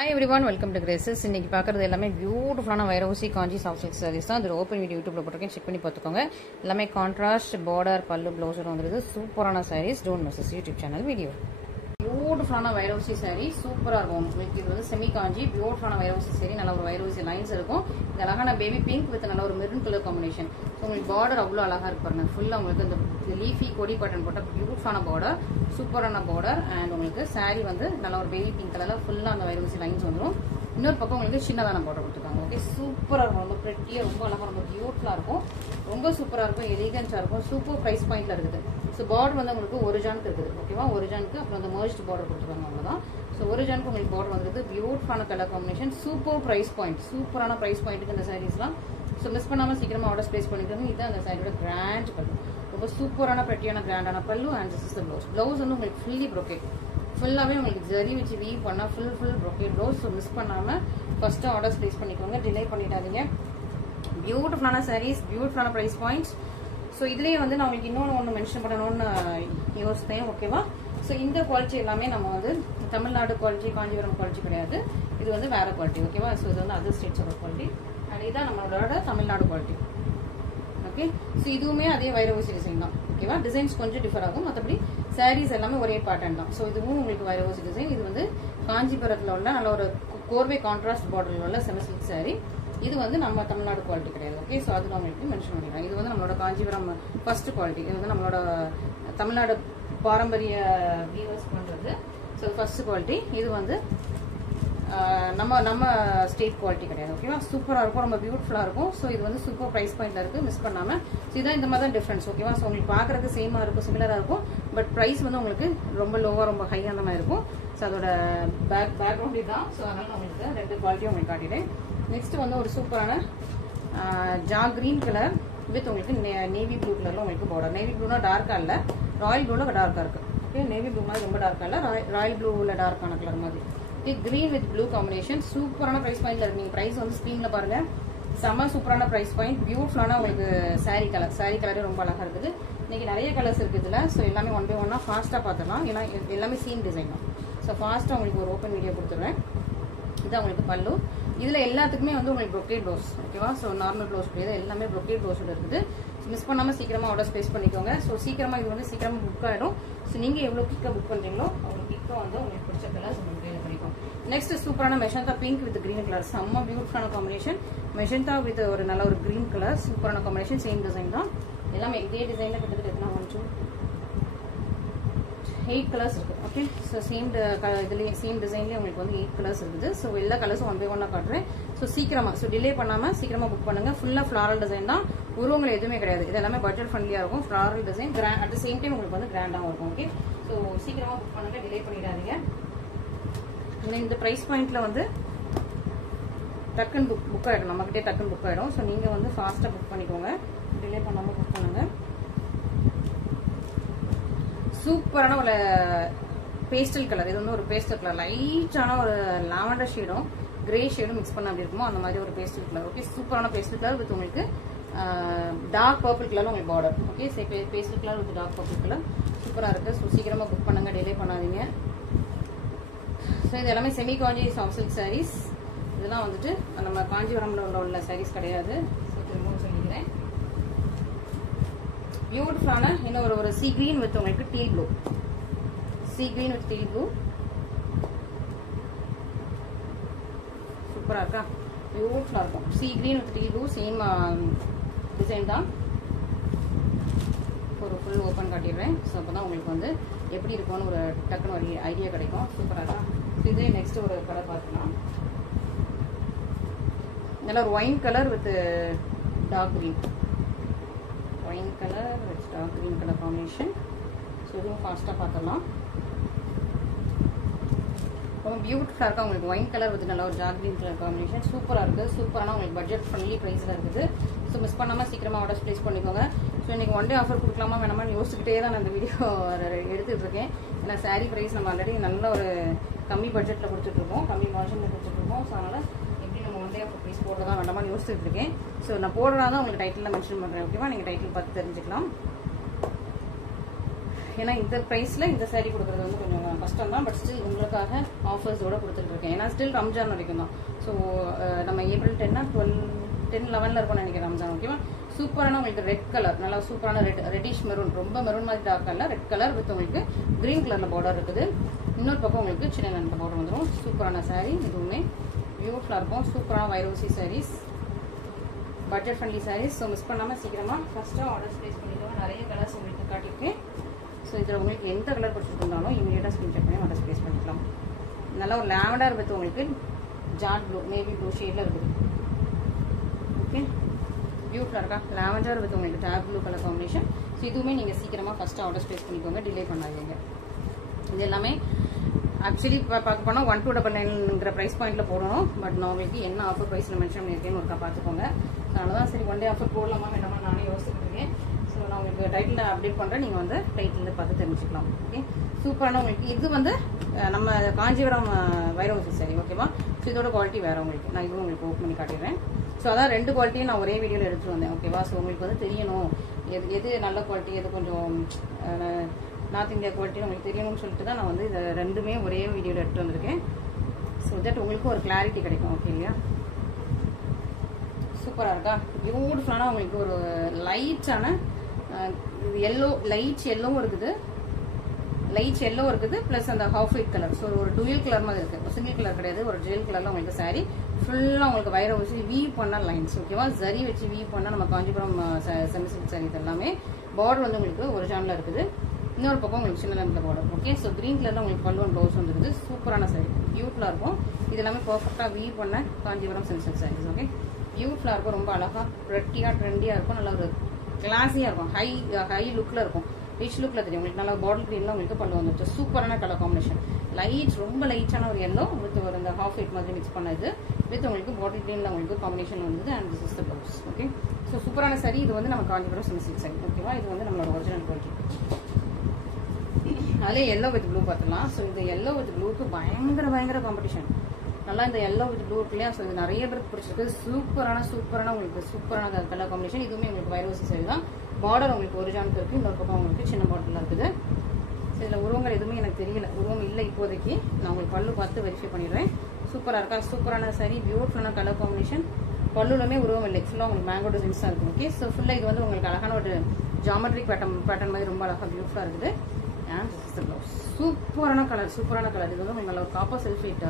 Hi everyone, welcome to Graces. இன்னைக்கு பார்க்குறது எல்லாமே பியூட்டிஃபுல்லான வைரவுசி காஞ்சி சாஃப்ட் சில்க் சாரீஸ் தான். அது ஓப்பன் வீடியோ யூடியூப்ல போட்டிருக்கேன், செக் பண்ணி பார்த்துக்கோங்க. எல்லாமே கான்ட்ராஸ்ட் பார்டர் பல்லு ப்ளவுஸோட வந்துருது. சூப்பரான sarees. Don't miss YouTube channel video. பியூட்டிஃபுல்லான வைரவுசி சாரீ சூப்பராக இருக்கும். உங்களுக்கு இது வந்து செமி காஞ்சி பியூட்டிஃபுல்லான வைரவுசி சாரீ. நல்ல ஒரு வைரவுசி லைன்ஸ் இருக்கும். இது அழகான பேபி பிங்க் வித் நல்ல ஒரு மெரூன் கலர் காம்பினேஷன். ஸோ உங்களுக்கு பார்டர் அவ்வளோ அழகாக இருக்கு பாருங்க. ஃபுல்லாக உங்களுக்கு இந்த லீஃபி கொடி பட்டன் போட்ட பியூட்டிஃபுல்லான பார்டர், சூப்பரான பார்டர். அண்ட் உங்களுக்கு சாரீ வந்து நல்ல ஒரு பேபி பிங்க் கலரில் ஃபுல்லாக அந்த வைரவுசி லைன்ஸ் வந்துடும். இன்னொரு பக்கம் உங்களுக்கு சின்னதான பார்டர் கொடுத்துருக்காங்க. ஓகே, சூப்பராக இருக்கும். ரொம்ப ப்ரெட்டியாக, ரொம்ப அழகாக, ரொம்ப பியூட்டிஃபுல்லாக இருக்கும். ரொம்ப சூப்பராக இருக்கும், எலிகன்ஸாக இருக்கும். சூப்பர் ப்ரைஸ் பாயிண்ட்ல இருக்குது. ஸோ பார்டர் வந்து உங்களுக்கு ஒரு ஜானுக்கு இருக்குது. ஓகேவா, ஒரு ஜானுக்கு அப்புறம் அந்த மர்ஜ்ட் பார்டர் கொடுத்துருக்காங்க, அவ்வளோதான். ஸோ ஒரு ஜானுக்கு உங்களுக்கு பார்டர் வந்துருது. பியூட்டிஃபுல்லான colour combination, super price point, சூப்பரான ப்ரைஸ் பாயிண்ட்டுக்கு இந்த சாரீஸ்லாம். ஸோ மிஸ் பண்ணாமல் சீக்கிரமாக ஆர்டர் பிளேஸ் பண்ணிக்கோங்க. இதுதான் அந்த சாரியோட கிராண்ட் பல்லு. ரொம்ப சூப்பரான ப்ரெட்டியான கிராண்டான பல்லு. And this is the blouse. Blouse வந்து உங்களுக்கு ஃபுல்லி ப்ரொக்கேட், ஃபுல்லாகவே உங்களுக்கு ஜரி வச்சு வீவ் பண்ணால் full brocade blouse. So miss பண்ணாமல் ஃபஸ்ட்டு ஆர்டர்ஸ் பிளேஸ் பண்ணிக்கோங்க, டிலே பண்ணிடாதீங்க. பியூட்டிஃபுல்லான சாரீஸ், பியூட்டிஃபுல்லான ப்ரைஸ் பாயிண்ட்ஸ். ஸோ இதுலேயே வந்து நான் உங்களுக்கு இன்னொன்று மென்ஷன் பண்ணணும்னு யோசித்தேன். ஓகேவா, ஸோ இந்த குவாலிட்டி எல்லாமே நம்ம வந்து தமிழ்நாடு குவாலிட்டி, காஞ்சிபுரம் குவாலிட்டி கிடையாது. இது வந்து வேற குவாலிட்டி. ஓகேவா, ஸோ இது வந்து அதர் ஸ்டேட்ஸோட குவாலிட்டி. அண்ட் இதுதான் நம்மளோட தமிழ்நாடு குவாலிட்டி. ஓகே, ஸோ இதுவுமே அதே வைரவுசி டிசைன் தான். ஓகேவா, டிசைன்ஸ் கொஞ்சம் டிஃபர் ஆகும், மற்றபடி சாரீஸ் எல்லாமே ஒரே பேட்டர்ன் தான். ஸோ இதுவும் உங்களுக்கு வைரவுசி டிசைன். இது வந்து காஞ்சிபுரத்தில் உள்ள நல்ல ஒரு கோர்வை கான்ட்ராஸ்ட் பார்டரில் உள்ள செமி சில்க் சாரீ. இது வந்து நம்ம தமிழ்நாடு குவாலிட்டி கிடையாது. ஓகே, ஸோ அது நான் உங்களுக்கு மென்ஷன் பண்ணிடுறேன். இது வந்து நம்மளோட காஞ்சிபுரம் ஃபர்ஸ்ட் குவாலிட்டி. இது வந்து நம்மளோட தமிழ்நாடு பாரம்பரிய வீவர்ஸ் பண்ணுறது. So first quality. இது வந்து நம்ம ஸ்டேட் குவாலிட்டி கிடையாது. ஓகேவா, சூப்பராக இருக்கும், ரொம்ப பியூட்டிஃபுல்லாக இருக்கும். ஸோ இது வந்து சூப்பர் ப்ரைஸ் பாயிண்ட்ல இருக்குது, மிஸ் பண்ணாமல். ஸோ இதான் இந்த மாதிரி தான் டிஃப்ரென்ஸ். ஓகேவா, ஸோ உங்களுக்கு பார்க்குறதுக்கு சேமாக இருக்கும், சிமிலராக இருக்கும். பட் ப்ரைஸ் வந்து உங்களுக்கு ரொம்ப லோவாக, ரொம்ப ஹை அந்த மாதிரி இருக்கும். ஸோ அதோட பேக்ரவுண்ட் இதுதான். ஸோ அதனால் நான் உங்களுக்கு ரெண்டு குவாலிட்டியும் உங்களுக்கு காட்டிட்டேன். நெக்ஸ்ட் வந்து ஒரு சூப்பரான ஜா கிரீன் கலர் வித் உங்களுக்கு நேவி ப்ளூ கலரில் உங்களுக்கு பார்டர். நேவி ப்ளூனா டார்க்காக இல்லை, ராயல் ப்ளூவில் டார்க்காக இருக்குது. ஓகே, நேவி ப்ளூ மாதிரி ரொம்ப டார்க்காக இல்லை, ராயல் ப்ளூவில் டார்க்கான கலர் மாதிரி. Green with blue combination. சூப்பரான ப்ரைஸ் பாயிண்ட்ல இருக்கு. நீங்க பிரைஸ் வந்து ஸ்கிரீன்ல பாருங்க. செம்ம சூப்பரான ப்ரைஸ் பாயிண்ட், பியூட்டிஃபுல்லான உங்களுக்கு சாரீ கலரே ரொம்ப அழகா இருக்குது. இன்னைக்கு நிறைய கலர்ஸ் இருக்குது இதுல. ஸோ எல்லாமே ஒன் பை ஒன்னா ஃபாஸ்டா பார்த்துடலாம், ஏன்னா எல்லாமே சேம் டிசைன் தான். ஸோ ஃபாஸ்டா உங்களுக்கு ஒரு ஓப்பன் வீடியோ கொடுத்துருவேன். இதான் உங்களுக்கு பல்லு. இதுல எல்லாத்துக்குமே வந்து உங்களுக்கு ப்ரொக்கேட் ப்ளவுஸ். ஓகேவா, ஸோ நார்மல் ப்ளவுஸ் கிடையாது, எல்லாமே ப்ரொக்கேட் ப்ளவுஸோட இருக்குது. மிஸ் பண்ணாம சீக்கிரமா ஆர்டர் பிளேஸ் பண்ணிக்கோங்க. ஸோ சீக்கிரமா இது வந்து சீக்கிரமா புக் ஆயிடும். ஸோ நீங்க எவ்வளவு கிக்கா புக் பண்றீங்களோ அவ்வளவு கிக்கா வந்து உங்களுக்கு பிடிச்ச கலர்ஸ் உங்களுக்கு கையில கிடைக்கும். நெக்ஸ்ட் சூப்பரான magenta pink with green colour. செம்ம பியூட்டிஃபுல்லான காம்பினேஷன். மெஜந்தா வித் ஒரு நல்ல ஒரு கிரீன் கலர், சூப்பரான காம்பினேஷன். சேம் டிசைன் தான், எல்லாமே இதே டிசைன்ல கிட்டத்தட்ட எத்தனை 1 2 8 கலர்ஸ் இருக்கு. ஓகே, ஸோ இதுலேயே சேம் டிசைன்லேயே உங்களுக்கு வந்து 8 கலர்ஸ் இருக்குது. ஸோ எல்லா கலர்ஸும் ஒன் பை ஒன்னா காட்டுறேன். ஸோ சீக்கிரமா, ஸோ டிலே பண்ணாம சீக்கிரமா புக் பண்ணுங்க. ஃபுல்லா ஃபிளாரல் டிசைன் தான், உருவங்கள் எதுவுமே கிடையாது. இது எல்லாமே பட்ஜெட் ஃப்ரெண்ட்லியா இருக்கும். Floral design at the same time உங்களுக்கு வந்து கிராண்டாகவும் இருக்கும். ஓகே, ஸோ சீக்கிரமா புக் பண்ணுங்க, டிலே பண்ணிடாதீங்க. இந்த பிரைஸ் பாயிண்ட்ல வந்து டக்குன்னு புக் ஆயிடும், நம்மகிட்டே டக்குன்னு புக் ஆயிடும். ஸோ நீங்க வந்து ஃபாஸ்டா புக் பண்ணிக்கோங்க, டிலே பண்ணாம புக் பண்ணுங்க. சூப்பரான ஒரு பேஸ்டல் கலர். இது வந்து ஒரு பேஸ்டல் கலர், லைட்டான ஒரு லாவெண்டர் ஷேடும் கிரே ஷேடும் மிக்ஸ் பண்ண அப்படி இருக்குமோ அந்த மாதிரி ஒரு பேஸ்டல் கலர். ஓகே, சூப்பரான பேஸ்டல் கலர் வித் உங்களுக்கு டார்க் பர்பிள் கலர் உங்களுக்கு border. Okay, pastel colour with dark purple colour சூப்பரா இருக்கு. ஸோ சீக்கிரமா புக் பண்ணுங்க, டிலே பண்ணாதீங்க. ஸோ இது எல்லாமே செமி காஞ்சி சாஃப்ட் சில்க் சாரீஸ். இதெல்லாம் வந்துட்டு நம்ம காஞ்சிபுரம்ல உள்ள சாரீஸ் கிடையாது. ஸோ திரும்பவும் சொல்லிக்கிறேன். பியூட்டிஃபுல்லான இன்னும் ஒரு சீ கிரீன் வித் உங்களுக்கு teal blue. Sea green with teal blue சூப்பரா இருக்கா, பியூட்டிஃபுல்லா இருக்கும். Sea green with teal blue same design தான். ஒரு ஃபுல் ஓப்பன் காட்டிடுறேன். ஸோ அப்போதான் உங்களுக்கு வந்து எப்படி இருக்கும்னு ஒரு டக்குன்னு ஒரு ஐடியா கிடைக்கும். சூப்பரா இருக்கா. இதே நெக்ஸ்ட் ஒரு கலர் பார்த்துக்கலாம். நல்ல ஒரு wine colour with dark green, wine colour with dark green colour combination. So இதுவும் ஃபாஸ்ட்டாக பார்த்துடலாம். ரொம்ப பியூட்டிஃபுல்லாக இருக்கா. உங்களுக்கு ஒயின் கலர் வித் நல்ல ஒரு டார்க் கிரீன் கலர் காம்பினேஷன் சூப்பராக இருக்குது. சூப்பரான உங்களுக்கு பட்ஜெட் ஃப்ரெண்ட்லி ப்ரைஸில் இருக்குது. ஸோ மிஸ் பண்ணாமல் சீக்கிரமாக ஆர்டர் பிளேஸ் பண்ணிக்கோங்க. ஸோ இன்னைக்கு ஒன் டே ஆஃபர் கொடுக்கலாமா வேணாமான்னு யோசிச்சுக்கிட்டே தான் நான் இந்த வீடியோ எடுத்துகிட்டு இருக்கேன். ஏன்னா சாரீ ப்ரைஸ் நம்ம ஆல்ரெடி நல்ல ஒரு கம்மி பட்ஜெட்டில் கொடுத்துட்ருக்கோம், கம்மி மார்ஜினில் கொடுத்துட்ருக்கோம். ஸோ அதனால் எப்படி நம்ம ஒன் டே ஆஃபர் ப்ரைஸ் போடுறதா வேண்டாமான்னு யோசிச்சுட்டு இருக்கேன். ஸோ நான் போடுறதா தான் உங்களுக்கு டைட்டிலில் மென்ஷன் பண்ணுறேன். ஓகேவா, நீங்கள் டைட்டில் பார்த்து தெரிஞ்சுக்கலாம். ஏன்னா இந்த ப்ரைஸில் இந்த சாரீ கொடுக்குறது வந்து கொஞ்சம் கஷ்டம் தான். பட் ஸ்டில் உங்களுக்காக ஆஃபர்ஸோட கொடுத்துட்டு இருக்கேன். ஏன்னா ஸ்டில் ரம்ஜான் வரைக்கும் தான். ஸோ நம்ம ஏப்ரல் 10 11 இருக்கும்னு நினைக்கிறேன் ரம்ஜான். ஓகேவா? சூப்பரான உங்களுக்கு ரெட் கலர், நல்லா சூப்பரான ரெட்டிஷ் மெரூன், ரொம்ப மெரூன் மாதிரி dark colour, red colour with உங்களுக்கு கிரீன் கலர்ல பார்டர் இருக்குது. இன்னொரு பக்கம் உங்களுக்கு சின்ன நண்ப பார்டர் வந்துடும். சூப்பரான சாரீ, இதுவுமே பியூட்டிஃபுல்லாக இருக்கும். சூப்பரான வைரோசி sarees, budget friendly sarees. So miss பண்ணாமல் சீக்கிரமாக ஃபஸ்ட்டாக ஆர்டர்ஸ் ப்ளேஸ் பண்ணிடுவோம். நிறைய கலர்ஸ் உங்களுக்கு காட்டியிருக்கேன். ஸோ இதில் உங்களுக்கு எந்த கலர் பிடிச்சிருந்தாலும் இமீடியட்டாக ஸ்க்ரீன்ஷாட் பண்ணி ஆர்டர்ஸ் ப்ளேஸ் பண்ணிக்கலாம். நல்லா ஒரு லாவெண்டர் வித் உங்களுக்கு ஜாட் ப்ளூ, நேவி ப்ளூ ஷேடில் இருக்குது. ஓகே, பியூட்டிஃபுல்லாக இருக்கா? லாவெண்டர் வித் உங்களுக்கு dark blue colour combination. So இதுவுமே நீங்கள் சீக்கிரமாக ஃபஸ்ட்டு ஆர்டர்ஸ் ப்ளேஸ் பண்ணிக்கோங்க, டிலே பண்ணாதீங்க. இது எல்லாமே ஆக்சுவலி பார்க்க போனால் 1299ங்கிற ப்ரைஸ் பாயிண்டில் போடணும். பட் நான் உங்களுக்கு என்ன ஆஃபர் ப்ரைஸில் மென்ஷன் பண்ணியிருக்கேன்னு ஒருக்கா பார்த்துக்கோங்க. ஸோ அதனால தான் சரி ஒன் டே ஆஃபர் போடலாமா வேண்டாமா நானே யோசிச்சுட்டு இருக்கேன். ஸோ நான் உங்களுக்கு டைட்டில் அப்டேட் பண்ணுறேன், நீங்கள் வந்து டைட்டில் பார்த்து தெரிஞ்சுக்கலாம். ஓகே, சூப்பரான உங்களுக்கு இது வந்து நம்ம காஞ்சிபுரம் வைரோசி சாரி. ஓகேவா? ஸோ இதோட குவாலிட்டி வேறு உங்களுக்கு நான் இதுவும் உங்களுக்கு ஓப்பன் பண்ணி காட்டிடுறேன். ஸோ அதான் ரெண்டு குவாலிட்டியும் நான் ஒரே வீடியோவில் எடுத்துகிட்டு வந்தேன். ஓகேவா? ஸோ உங்களுக்கு வந்து தெரியணும் எது நல்ல குவாலிட்டி, எது கொஞ்சம் நார்த் இந்தியா குவாலிட்டி உங்களுக்கு தெரியணும்னு சொல்லிட்டு தான் நான் வந்து இதை ரெண்டுமே ஒரே வீடியோவில் எடுத்து வந்திருக்கேன். ஸோ தட் உங்களுக்கு ஒரு கிளாரிட்டி கிடைக்கும். ஓகே இல்லையா? சூப்பராக இருக்கா? பியூட்டிஃபுல்லான உங்களுக்கு ஒரு லைட்டான எல்லோ, லைட் எல்லோவும் இருக்குது, லைட் எல்லோ இருக்குது, ப்ளஸ் அந்த ஹாஃப் ஒயிட் கலர். ஸோ ஒரு டூயல் கலர் மாதிரி இருக்குது, சிங்கிள் கலர் கிடையாது, ஒரு ஜெல் கலரில் உங்களுக்கு சாரீ ஃபுல்லாக உங்களுக்கு வைர வச்சு வீவ் பண்ண லைன்ஸ். ஓகேவா? ஜரி வச்சு வீவ் பண்ணால் நம்ம காஞ்சிபுரம் செமி சில்க் சாரீ எல்லாமே. பார்டர் வந்து உங்களுக்கு ஒரு ஜானில் இருக்குது, இன்னொரு பக்கம் உங்களுக்கு சின்ன லென்த்தில் பார்டர். ஓகே, ஸோ கிரீன் கலரில் உங்களுக்கு பல்லு அண்ட் ப்ளவுஸ் வந்துருது. சூப்பரான சாரீ, பியூட்டிஃபுல்லாக இருக்கும். இது எல்லாமே பர்ஃபெக்டாக வீவ் பண்ண Kanchipuram semi silk saris. Okay, பியூட்டிஃபுல்லாக இருக்கும், ரொம்ப அழகாக ப்ரெட்டியாக ட்ரெண்டியாக இருக்கும், நல்ல ஒரு கிளாஸியாக இருக்கும், ஹை லுக்கில் இருக்கும், ரிச் லுக்கில் தெரியும் உங்களுக்கு. நல்லா பாட்டில் க்ரீனில் உங்களுக்கு பல்லு வந்துருச்சு. சூப்பரான கலர் காம்பினேஷன், லைட் ரொம்ப லைட்டான ஒரு எல்லோ வித் ஒரு இந்த ஹாஃப் ஒயிட் மாதிரி மிக்ஸ் பண்ணது வித் உங்களுக்கு பாட்டில் க்ரீனில் உங்களுக்கு காம்பினேஷன் வந்தது. And this is the blouse. Okay, so சூப்பரான சாரி. இது வந்து நம்ம காஞ்சிபுரம் செமி சில்க் சாரி. ஓகேவா? இது வந்து நம்மளோட ஒரிஜினல் குவாலிட்டி. அதிலே எல்லோ வித் ப்ளூ பார்த்துலாம். ஸோ இந்த எல்லோ வித் ப்ளூக்கு பயங்கர காம்படிஷன். நல்லா இந்த எல்லோ வித் ப்ளூ இருக்கு இல்லையா? ஸோ இது நிறைய பேருக்கு பிடிச்சிருக்கு. சூப்பரான உங்களுக்கு சூப்பரான கலர் காம்பினேஷன். இதுவுமே உங்களுக்கு வைரோசி சாரி தான். பார்டர் உங்களுக்கு ஒரு ஜானுக்கு இருக்குது, இன்னொரு பக்கம் உங்களுக்கு சின்ன பார்டரில் இருக்குது. ஸோ இதில் உருவங்கள் எதுவுமே எனக்கு தெரியல, உருவம் இல்லை இப்போதைக்கு. நான் உங்களுக்கு பல்லு பார்த்து வெரிஃபை பண்ணிடுறேன். சூப்பராக இருக்கா? சூப்பரான சாரி, பியூட்டிஃபுல்லான கலர் காம்பினேஷன். பல்லுலுமே உருவம் இல்லை, ஃபுல்லாக உங்களுக்கு மேங்கோ டிசைன்ஸ் தான் இருக்கும். ஓகே, ஸோ ஃபுல்லாக இது வந்து உங்களுக்கு அழகான ஒரு ஜாமெட்ரிக் பேட்டர்ன் மாதிரி ரொம்ப அழகாக பியூட்டிஃபுல்லாக இருக்குது. And this is the blouse. சூப்பரான கலர். இது வந்து உங்களுக்கு நல்ல ஒரு காப்பர் சல்ஃபேட்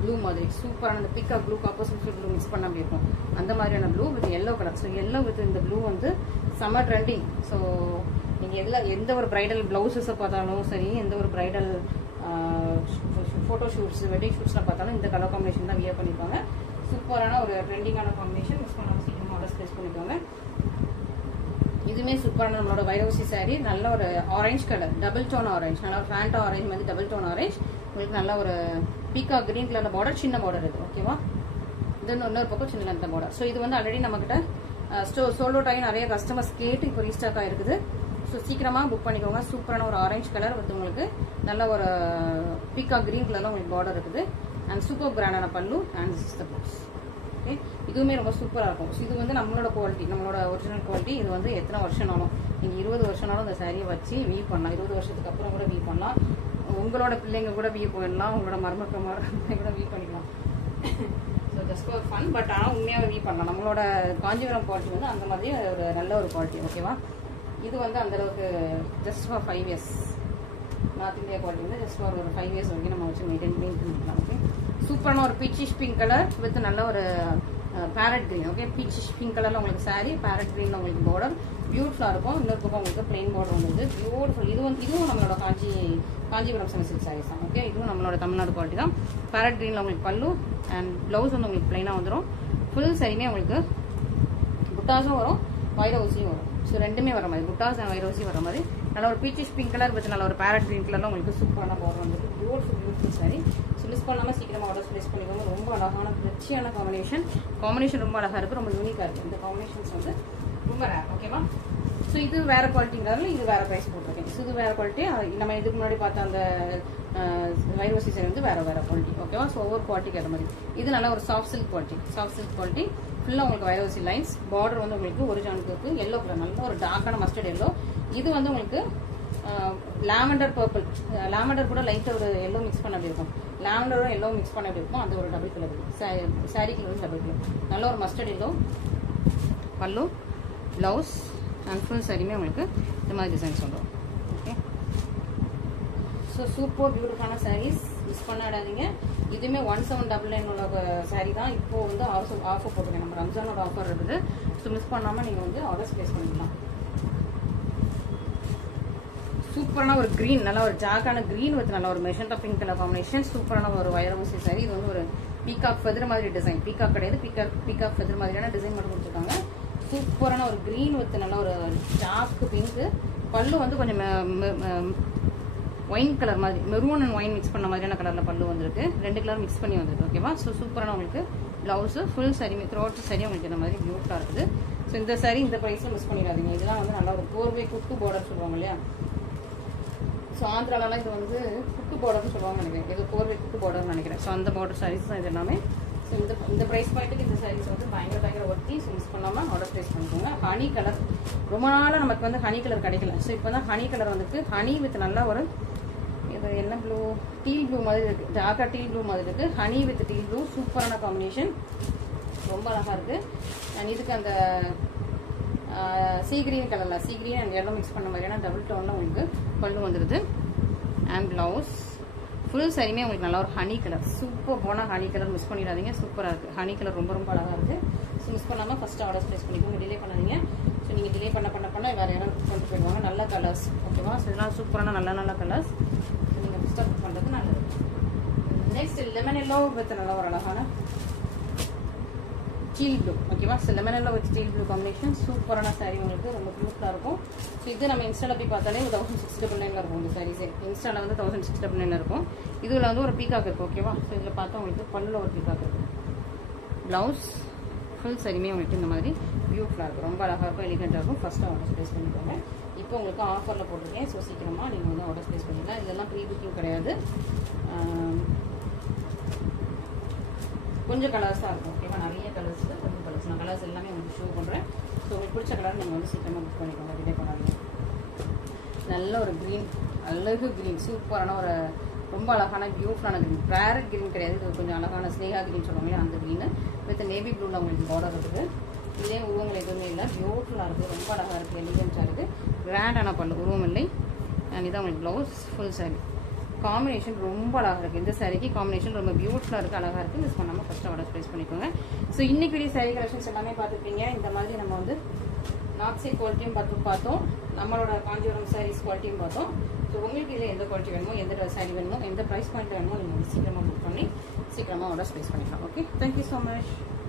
ப்ளூ மாதிரி சூப்பரான இந்த பிக்கா blue copper sulphate blue mix பண்ண அப்படி இருக்கும். அந்த மாதிரியான blue with yellow colour. So yellow with இந்த ப்ளூ வந்து சம்மர் ட்ரெண்டிங். ஸோ நீங்கள் எந்த ஒரு பிரைடல் ப்ளவுஸஸை பார்த்தாலும் சரி, எந்த ஒரு பிரைடல் ஃபோட்டோ ஷூட்ஸ், வெட்டிங் ஷூட்ஸ்லாம் பார்த்தாலும் இந்த கலர் காம்பினேஷன் தான் வியர் பண்ணியிருப்பாங்க. சூப்பரான ஒரு ட்ரெண்டிங்கான காம்பினேஷன். மிஸ் பண்ணாமல் சீக்கிரமாக ஆர்டர்ஸ் ப்ளேஸ் பண்ணிக்கோங்க. இதுவுமே சூப்பரான நம்மளோட வைரோசி சாரி. நல்ல ஒரு orange colour, double tone orange, நல்லா ஒரு ஃபேண்டா ஆரஞ்சு வந்து டபுள் டோன் ஆரஞ்சு. உங்களுக்கு நல்ல ஒரு பீக்கா கிரீன் கலர் பார்டர், சின்ன பார்டர் இது. ஓகேவா? இது இன்னொரு பக்கம் சின்ன லென்த் பார்டர். ஸோ இது வந்து ஆல்ரெடி நம்மகிட்ட சோல்ட் அவுட் ஆகி நிறைய கஸ்டமர்ஸ் கேட்டு இப்போ ரீஸ்டாக் ஆகிருக்குது. ஸோ சீக்கிரமாக புக் பண்ணிக்கோங்க. சூப்பரான ஒரு ஆரஞ்சு கலர் வந்து உங்களுக்கு நல்ல ஒரு பீக்கா கிரீன் கலரில் உங்களுக்கு பார்டர் இருக்குது. அண்ட் சூப்பர் பிராண்டான பல்லு and this is the blouse. Okay, இதுவுமே ரொம்ப சூப்பராக இருக்கும். ஸோ இது வந்து நம்மளோட குவாலிட்டி, நம்மளோட ஒரிஜினல் குவாலிட்டி. இது வந்து எத்தனை வருஷம்னாலும், நீங்கள் 20 வருஷம்னாலும் இந்த சாரியை வச்சு வீவ் பண்ணலாம். 20 வருஷத்துக்கு அப்புறம் கூட வீவ் பண்ணலாம். உங்களோட பிள்ளைங்க கூட வீவ் பண்ணலாம், உங்களோட மருமக்கள் கூட வீவ் பண்ணிக்கலாம். So just for fun. But ஆனால் உண்மையாக வீவ் பண்ணலாம். நம்மளோட காஞ்சிபுரம் குவாலிட்டி வந்து அந்த மாதிரி ஒரு நல்ல ஒரு குவாலிட்டி. ஓகேவா? இது வந்து அந்தளவுக்கு just for 5 years. North India quality வந்து ஜஸ்ட் ஃபார் ஒரு 5 இயர்ஸ் வரைக்கும் நம்ம வச்சு மெயின்டைன் பண்ணிக்கலாம். ஓகே, சூப்பரான ஒரு பீச்சிஷ் பிங்க் கலர் வித் நல்ல ஒரு farad green. Okay, peachish pink கலரில் உங்களுக்கு சாரி, பேரட் கிரீனில் உங்களுக்கு பார்டர் பியூட்டிஃபுல்லாக இருக்கும். இன்னொரு பக்கம் உங்களுக்கு பிளெயின் பார்டர் வந்து பியூட்டிஃபுல். இதுவும் நம்மளோட காஞ்சிபுரம் செமி சில்க் சாரீஸ் தான். ஓகே, இதுவும் நம்மளோட தமிழ்நாடு குவாலிட்டி தான். பேரட் கிரீனில் உங்களுக்கு பல்லு அண்ட் ப்ளவுஸ் வந்து உங்களுக்கு பிளைனாக வந்துடும். ஃபுல் சாரியுமே உங்களுக்கு புட்டாஸும் வரும், வைரோசியும் வரும். ஸோ ரெண்டுமே வர மாதிரி, புட்டாஸ் அண்ட் வைரோசி வர மாதிரி நல்ல ஒரு பீச்சிஷ் பிங்க் கலர் வித் நல்ல ஒரு பேரட் கிரீன் கலர்லாம் உங்களுக்கு சூப்பரான பார்டர் வந்துருக்கு. Beautiful sorry. ஸோ மிஸ் பண்ணாமல் சீக்கிரமாக ஆர்டர்ஸ் ப்ளேஸ் பண்ணிக்கோங்க. ரொம்ப அழகான ரிச்சியான காம்பினேஷன் ரொம்ப அழகாக இருக்குது, ரொம்ப யூனிக்காக இருக்குது. இந்த காம்பினேஷன்ஸ் வந்து ரொம்ப ரேர். ஓகேவா? ஸோ இது வேறு குவாலிட்டிங்கிறதுல இது வேறு ப்ரைஸ் போட்டிருக்கேன். ஸோ இது வேறு குவாலிட்டி. நம்ம இதுக்கு முன்னாடி பார்த்த அந்த வைரோசி சாரி வந்து வேறு குவாலிட்டி. ஓகேவா? ஸோ ஒவ்வொரு குவாலிட்டிக்கு ஏற்ற மாதிரி. இது நல்ல ஒரு சாஃப்ட் சில்க் குவாலிட்டி. ஃபுல்லாக உங்களுக்கு வைரோசி லைன்ஸ். பார்டர் வந்து உங்களுக்கு ஒரு ஜானுக்கு இருக்குது. எல்லோ கலர், நல்ல ஒரு டார்க்கான மஸ்டர்ட் எல்லோ. இது வந்து உங்களுக்கு லாவெண்டர் பர்பிள், லாவெண்டர் கூட லைட்டாக ஒரு எல்லோ மிக்ஸ் பண்ண அப்படி இருக்கும், லாவெண்டரும் எல்லோ மிக்ஸ் பண்ண அப்படி இருக்கும். அது ஒரு double colour sari colour double colour, நல்ல ஒரு மஸ்டர்ட் எல்லோ. பல்லு, ப்ளவுஸ் அண்ட் ஃபுல் சாரியுமே உங்களுக்கு இந்த மாதிரி டிசைன் சொல்கிறோம். ஓகே, ஸோ சூப்பர் பியூட்டிஃபுல்லான சாரீஸ், மிஸ் பண்ணாடாதீங்க. இதுவுமே 1799 உள்ள சாரீ தான். இப்போ வந்து ஆஃபர் போட்டுருக்கேன், நம்ம ரம்ஜானோட ஆஃபர் இருக்குது. ஸோ மிஸ் பண்ணாமல் நீங்கள் வந்து ஆர்டர்ஸ் ப்ளேஸ் பண்ணிக்கலாம். சூப்பரான ஒரு க்ரீன், நல்லா ஒரு ஜாக்கான க்ரீன் வித் நல்ல ஒரு மெஜந்தா பிங்க் கலர் காம்பினேஷன். சூப்பரான ஒரு வைரவசி சாரி. இது வந்து ஒரு பீகாக் ஃபெதர் மாதிரி டிசைன், பீகாக் கிடையாது, பீகாக் ஃபெதர் மாதிரியான டிசைன் மட்டும் கொடுத்துருக்காங்க. சூப்பரான ஒரு க்ரீன் வித் நல்ல ஒரு டார்க் பிங்க். பல்லு வந்து கொஞ்சம் ஒயின் கலர் மாதிரி, மெரூன் அண்ட் ஒயின் மிக்ஸ் பண்ண மாதிரியான கலரில் பல்லு வந்திருக்கு. 2 கலர் மிக்ஸ் பண்ணி வந்திருக்கு. ஓகேவா, ஸோ சூப்பரான உங்களுக்கு blouse full sorry throat sorry உங்களுக்கு இந்த மாதிரி பியூட்டிஃபுல்லாக இருக்குது. ஸோ இந்த சாரி இந்த ப்ரைஸில் மிஸ் பண்ணிடாதீங்க. இதெல்லாம் வந்து நல்லா ஒரு கோர்வை குட்டு பார்டர் சொல்லுவாங்க இல்லையா, ஸோ ஆந்திராலலாம் இது வந்து குட்டு பார்டர்னு சொல்லுவாங்க நினைக்கிறேன், இது கோர்வை குட்டு பார்டர்னு நினைக்கிறேன். ஸோ அந்த பார்டர் சாரீஸ் தான் இது எல்லாமே. ஸோ இந்த ப்ரைஸ் பாயிண்ட்டுக்கு இந்த சாரீஸ் வந்து பயங்கர ஒர்த்தி. ஸோ மிஸ் பண்ணாமல் ஆர்டர் ப்ளேஸ் பண்ணிக்கோங்க. ஹனி கலர், ரொம்ப நாளாக நமக்கு வந்து ஹனி கலர் கிடைக்கல. ஸோ இப்போ தான் ஹனி கலர் வந்துருக்கு. ஹனி வித் நல்லா ஒரு இது என்ன ப்ளூ, டீல் ப்ளூ மாதிரி இருக்குது, டார்க்கா டீல் ப்ளூ மாதிரி இருக்குது. ஹனி வித் டீல் ப்ளூ சூப்பரான காம்பினேஷன், ரொம்ப அழகாக இருக்குது. அண்ட் இதுக்கு அந்த சீ கிரீன் கலரில், சீ கிரீன் அண்ட் எல்லாம் மிக்ஸ் பண்ண மாதிரியான டபுள் டோனில் உங்களுக்கு பல்லு வந்துடுது. அண்ட் ப்ளவுஸ் ஃபுல் சாரியுமே உங்களுக்கு நல்லா ஒரு ஹனி கலர், சூப்பர் போனால் ஹனி கலர் மிஸ் பண்ணிடாதீங்க. சூப்பராக இருக்குது, ஹனி கலர் ரொம்ப ரொம்ப அழகாக இருக்குது. ஸோ மிஸ் பண்ணாமல் ஃபஸ்ட்டு ஆர்டர் ப்ளேஸ் பண்ணிக்கோங்க, டிலே பண்ணாதீங்க. ஸோ நீங்கள் டிலே பண்ண வேறு இடம் கொண்டு போயிடுவாங்க. நல்ல கலர்ஸ், ஓகேவா. ஸோ இதெல்லாம் சூப்பரான நல்ல கலர்ஸ். ஸோ நீங்கள் ஃபஸ்ட்டாக புக் பண்ணுறது நல்லது. நெக்ஸ்ட் லெமன் எல்லோ வித் நல்ல ஒரு அழகான டீல் ப்ளூ. ஓகேவா, so lemon yellow with teal blue combination. சூப்பரான சாரீ உங்களுக்கு ரொம்ப பியூட்டிஃபுல்லாக இருக்கும். ஸோ இது நம்ம இன்ஸ்டாவில் போய் பார்த்தாலே 1699 இருக்கும். இந்த சாரீஸே இன்ஸ்டாவில் வந்து 1699 இருக்கும். இதில் வந்து ஒரு பீகாக் இருக்கும். ஓகேவா, ஸோ இதில் பார்த்தா உங்களுக்கு பல்லில் ஒரு பீகாக் இருக்கும். ப்ளவுஸ் ஃபுல் சாரியுமே உங்களுக்கு இந்த மாதிரி பியூட்டிஃபுல்லாக இருக்கும், ரொம்ப அழகாக இருக்கும், எலிகெண்ட்டாக இருக்கும். ஃபஸ்ட்டு ஆர்டர் ப்ளேஸ் பண்ணிக்கோங்க. இப்போ உங்களுக்கு ஆஃபரில் போட்டிருக்கேன். ஸோ சீக்கிரமாக நீங்கள் வந்து ஆர்டர் ப்ளேஸ் பண்ணிக்கலாம். இதெல்லாம் ப்ரீ புக்கிங் கிடையாது, கொஞ்சம் கலர்ஸ் தான் இருக்கும். ஓகேவா, நிறைய கலர்ஸ், கொஞ்சம் கலர்ஸ். நான் கலர்ஸ் எல்லாமே உங்களுக்கு ஷோ பண்ணுறேன். ஸோ உங்களுக்கு பிடிச்ச கலர் நீங்கள் வந்து சீக்கிரமாக புக் பண்ணிக்கோங்க, டிலே பண்ணாதீங்க. நல்ல ஒரு க்ரீன், அழகு க்ரீன், சூப்பரான ஒரு ரொம்ப அழகான பியூட்டிஃபுல்லான க்ரீன். பேரட் க்ரீன் கிடையாது, இது கொஞ்சம் அழகான ஸ்னேகா க்ரீன் சொல்லுவாங்களே அந்த க்ரீனு வித் நேவி ப்ளூவில் உங்களுக்கு பார்டர் இருக்குது. இதே உருவங்கள் எதுவுமே இல்லை, பியூட்டிஃபுல்லாக இருக்குது, ரொம்ப அழகாக இருக்குது, எலிகென்ட்டாக இருக்குது. கிராண்டான பல்லு, உருவம் இல்லை. அண்ட் இதான் உங்களுக்கு ப்ளவுஸ் ஃபுல் சாரி. காம்பினேஷன் ரொம்ப அழகாக இருக்குது. இந்த சாரிக்கு காம்பினேஷன் ரொம்ப பியூட்டிஃபுல்லாக இருக்குது, அழகாக இருக்குது. மிஸ் பண்ணாமல் ஃபஸ்ட்டு ஆர்டர் ப்ளேஸ் பண்ணிக்கோங்க. ஸோ இன்னைக்கு வீடியோ சாரி கலெக்ஷன்ஸ் எல்லாமே பார்த்துருப்பீங்க. இந்த மாதிரி நம்ம வந்து நார்த் சைட் குவாலிட்டியும் பார்த்தோம், நம்மளோட காஞ்சிபுரம் சாரீஸ் குவாலிட்டியும் பார்த்தோம். ஸோ உங்களுக்கு இதில் எந்த குவாலிட்டி வேணுமோ, எந்த சாரி வேணுமோ, எந்த ப்ரைஸ் பாயிண்ட் வேணுமோ நீங்கள் வந்து சீக்கிரமாக புக் பண்ணி சீக்கிரமாக ஆர்டர் ப்ளேஸ் பண்ணிக்கலாம். Okay, thank you so much.